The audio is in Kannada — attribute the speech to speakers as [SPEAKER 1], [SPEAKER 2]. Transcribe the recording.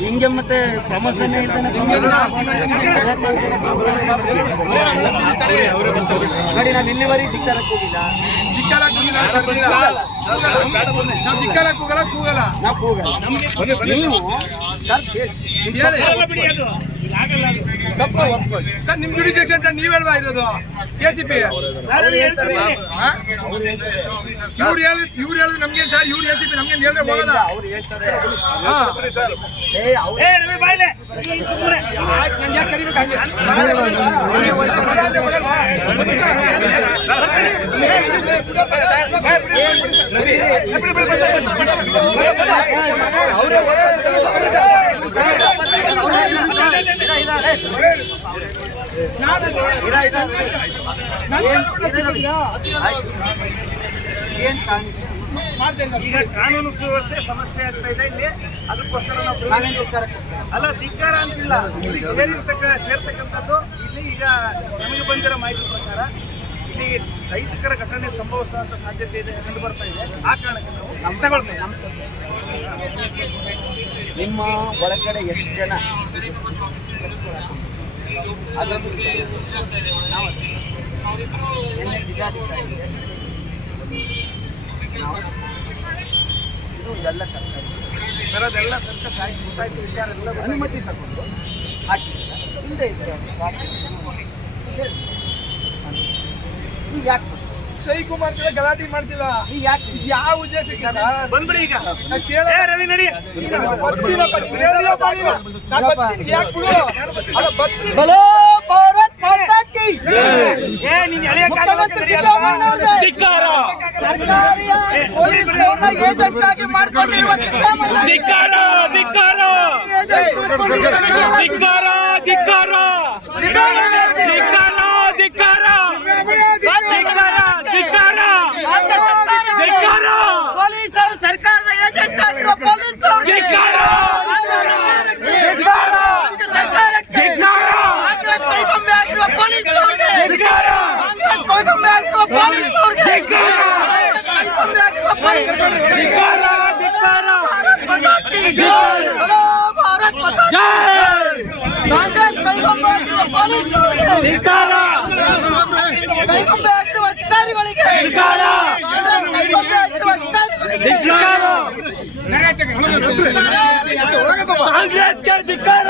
[SPEAKER 1] ಹಿಂಗೆ ಮತ್ತೆ ಸಮಸ್ಯೆ ಇರ್ತಾನೆ ನೋಡಿ ನಾವು ಇಲ್ಲಿವರೆಗೆ ಧಿಕ್ಕಾರಕ್ಕೆ ಹೋಗಿಲ್ಲ.
[SPEAKER 2] ಧಿಕ್ಕಾರ ಕೂಗಿಲ್ಲ, ಕೂಗಲ್ಲ. ನಾವು ಕೂಗಲ್ಲ
[SPEAKER 1] ಸರ್ ತಪ್ಪ ಒಪ್ಕೊಳ್ಳಿ.
[SPEAKER 2] ಸರ್ ನಿಮ್ ಜುಡಿಷಿಯಕ್ಷನ್ ಅಂತ ನೀವೆಲ್ವಾ ಇರೋದು ಕೆ ಸಿ ಪಿ
[SPEAKER 1] ಅವ್ರು ಹೇಳ್ತಾರೆ.
[SPEAKER 2] ಇವ್ರು ಹೇಳಿ ಇವ್ರು ಹೇಳಿದ್ರೆ ನಮ್ಗೆ ಸರ್? ಇವ್ರು ಎ ಸಿ ಪಿ ನಮ್ಗೆ ಹೇಳಿದ್ರೆ ಹೋಗಲ್ಲ.
[SPEAKER 1] ಅವ್ರು ಹೇಳ್ತಾರೆ. ಅವ್ರು ಏನ್-
[SPEAKER 2] ಇದ್ದಾರೆ.
[SPEAKER 3] ಈಗ ಕಾನೂನು ಸುವ್ಯವಸ್ಥೆ ಸಮಸ್ಯೆ ಆಗ್ತಾ ಇದೆ ಇಲ್ಲಿ ಅದಕ್ಕೋಸ್ಕರ ನಾವು? ಅಲ್ಲ ಧಿಕ್ಕಾರ ಅಂತಿಲ್ಲ ಇಲ್ಲಿ ಸೇರಿರ್ತಕ್ಕ ಸೇರ್ತಕ್ಕಂಥದ್ದು ಇಲ್ಲಿ ಈಗ ನಮಗೆ ಬಂದಿರೋ ಮಾಹಿತಿ ಪ್ರಕಾರ ಇಲ್ಲಿ ರೈತಕರ ಘಟನೆ ಸಂಭವಿಸುವಂತ ಸಾಧ್ಯತೆ ಇದೆ ಕಂಡು ಬರ್ತಾ ಇದೆ ಆ ಕಾರಣಕ್ಕೆ ನಾವು
[SPEAKER 1] ನಮ್ಮ ತಗೊಳ್ತೇವೆ ನಮ್ಮ ನಿಮ್ಮ ಒಳಗಡೆ ಎಷ್ಟು ಜನ ಇದು ಎಲ್ಲ ಸರ್ಕಾರ
[SPEAKER 3] ಸರ್ ಅದೆಲ್ಲ ಸರ್ಕಾರ ಸಾಹಿತ್ಯ ಗೊತ್ತಾಯ್ತು ವಿಚಾರ ಎಲ್ಲ
[SPEAKER 1] ಅನುಮತಿ ತಗೊಂಡು ಹಾಕಿದ್ದೀರ ಹಿಂದೆ ಇದ್ರೆ ನೀವು ಯಾಕೆ?
[SPEAKER 2] ಸೈಕು ಮಾಡ್ತಿಲ್ಲ ಗಲಾಟೆ ಮಾಡ್ತಿಲ್ಲ. ಯಾವ ಉದ್ದೇಶಕ್ಕೆ
[SPEAKER 3] ಬಂದ್ಬಿಡಿ ಈಗ.
[SPEAKER 2] ನಾ
[SPEAKER 1] ಭಾರತ್ ಮಾತಾ ಕಿ ಬಲೋ ಭಾರತ್ ಮಾತಾ ಕಿ.
[SPEAKER 4] ಜೈ
[SPEAKER 1] ಕಾಂಗ್ರೆಸ್ ಕೈಗೊಂಬೆ ಆಗಿರುವ ಪೊಲೀಸ್ನವ್ರಿಗೆ
[SPEAKER 4] ಧಿಕ್ಕಾರ
[SPEAKER 1] ಕೈಗೊಂಬೆ ಆಗಿರುವ ಅಧಿಕಾರಿಗಳಿಗೆ
[SPEAKER 4] ಧಿಕ್ಕಾರ
[SPEAKER 1] ಕಾಂಗ್ರೆಸ್ ಕೈಗೊಂಬೆ ಆಗಿರುವ ಅಧಿಕಾರಿಗಳಿಗೆ
[SPEAKER 4] ಧಿಕ್ಕಾರ ಕಾಂಗ್ರೆಸ್ಗೆ ಧಿಕ್ಕಾರ